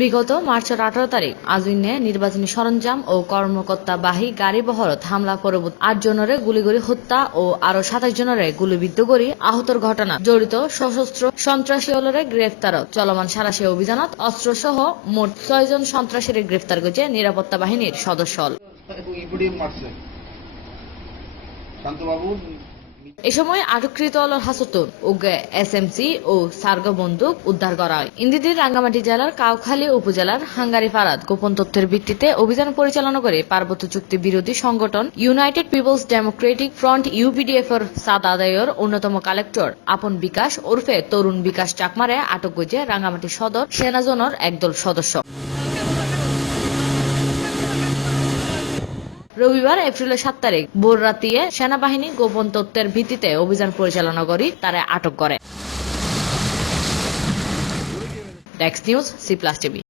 বিগত মার্চের আঠারো তারিখ আজইনে নির্বাচনী সরঞ্জাম ও কর্মকর্তা বাহী গাড়ি বহরত হামলা পরবর্তী আট জনরে গুলি করে হত্যা ও আরও সাতাশ জনরে গুলিবিদ্ধ করে আহতর ঘটনা। জড়িত সশস্ত্র সন্ত্রাসী হলরে গ্রেফতারত চলমান সারাশি অভিযানত অস্ত্র সহ মোট ছয় জন সন্ত্রাসীর গ্রেফতার করেছে নিরাপত্তা বাহিনীর সদস্য শান্তবাবু এ সময় আটককৃত অলর হাসতুন উগে এসএমসি ও সার্গ বন্দুক উদ্ধার করা হয়। ইন্দিদির রাঙ্গামাটি জেলার কাউখালী উপজেলার হাঙ্গারি পাড়াত গোপন তথ্যের ভিত্তিতে অভিযান পরিচালনা করে পার্বত্য চুক্তি বিরোধী সংগঠন United Peoples Democratic Front UPDF এর সাদ আদায়ের অন্যতম কালেক্টর আপন বিকাশ ওরফে তরুণ বিকাশ চাকমারে আটক করেছে রাঙ্গামাটি সদর সেনাজনের একদল সদস্য। রবিবার, এপ্রিলের সাত তারিখ, ভোর রাতিয়ে সেনাবাহিনী গোপন তত্ত্বের ভিত্তিতে অভিযান পরিচালনা করি, তারা আটক করে। ডেক্স নিউজ, সি প্লাস টিভি।